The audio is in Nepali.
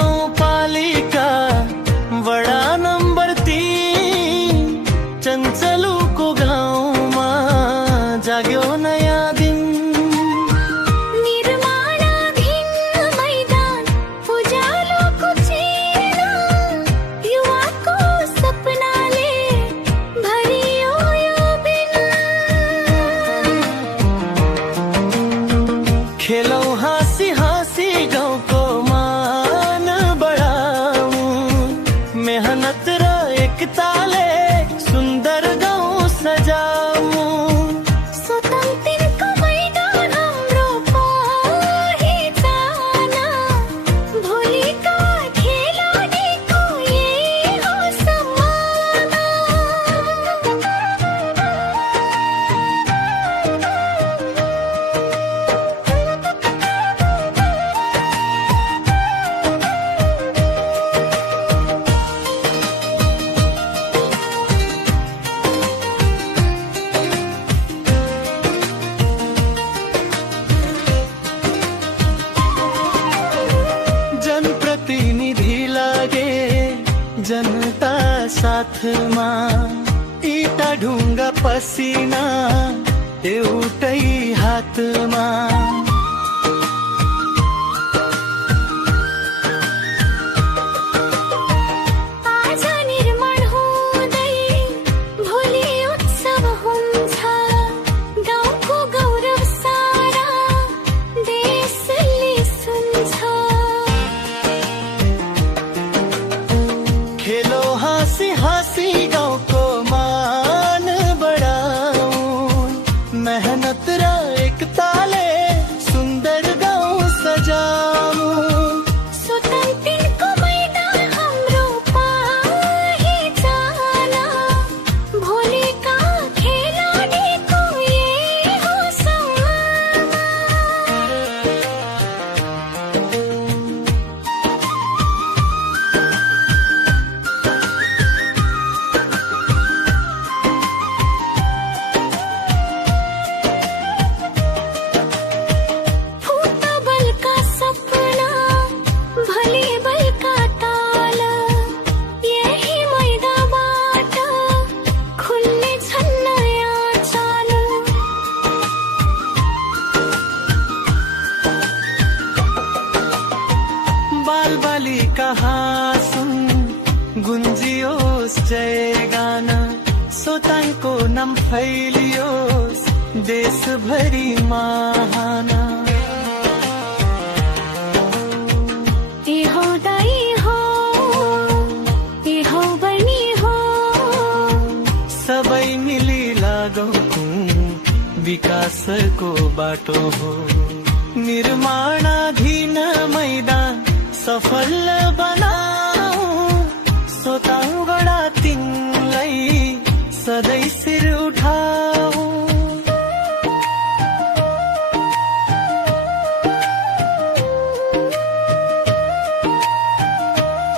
गाउँपालिका वडा नम्बर 3 चञ्चलुको गाउँमा जाग्यो नयाँ दिन। निर्माणाधीन मैदान उज्यालोको चेना, युवाको सपनाले भरियो यो दिन। खेलौँ हाँसी हाँसी गाउँको मान बढाऊँ, मेहनत र एकताले सुन्दर गाउँ सजाऊँ। स्वतन्त्रको मैदान हाम्रो पहिचान, भोलिका खेलाडीको यही हो सम्मान। जनप्रतिनिधि लागे जनता साथमा, इटा ढुङ्गा पसिना एउटै हातमा। आज निर्माण हुँदै भोलि उत्सव हुन्छ, गाउँको गौरव सारा देशले सुन्छ। खेलो हाँसी हाँसी गाउँको मान बढाऊँ, मेहनत र एकताले सुन्दर गाउँ सजाऊँ। स्वतन्त्रको मैदान हाम्रो पहिचान, भोलिका खेलाडीको यही हो सम्मान। फुटबलका सपना, भलिबलका ताल, यही मैदानबाट खुल्ने छन् नयाँ चाल। बालबालिका हाँसुन् गुन्जियोस् जय गाना, सोताङको नाम फैलियोस् देशभरि महाना। ए हो दाइ हो, ए हो बहिनी हो, सबै मिली लागौँ विकासको बाटो हो। निर्माणाधीन मैदान सफल बनाऊ, सोताङबाट तिनलाई सधैँ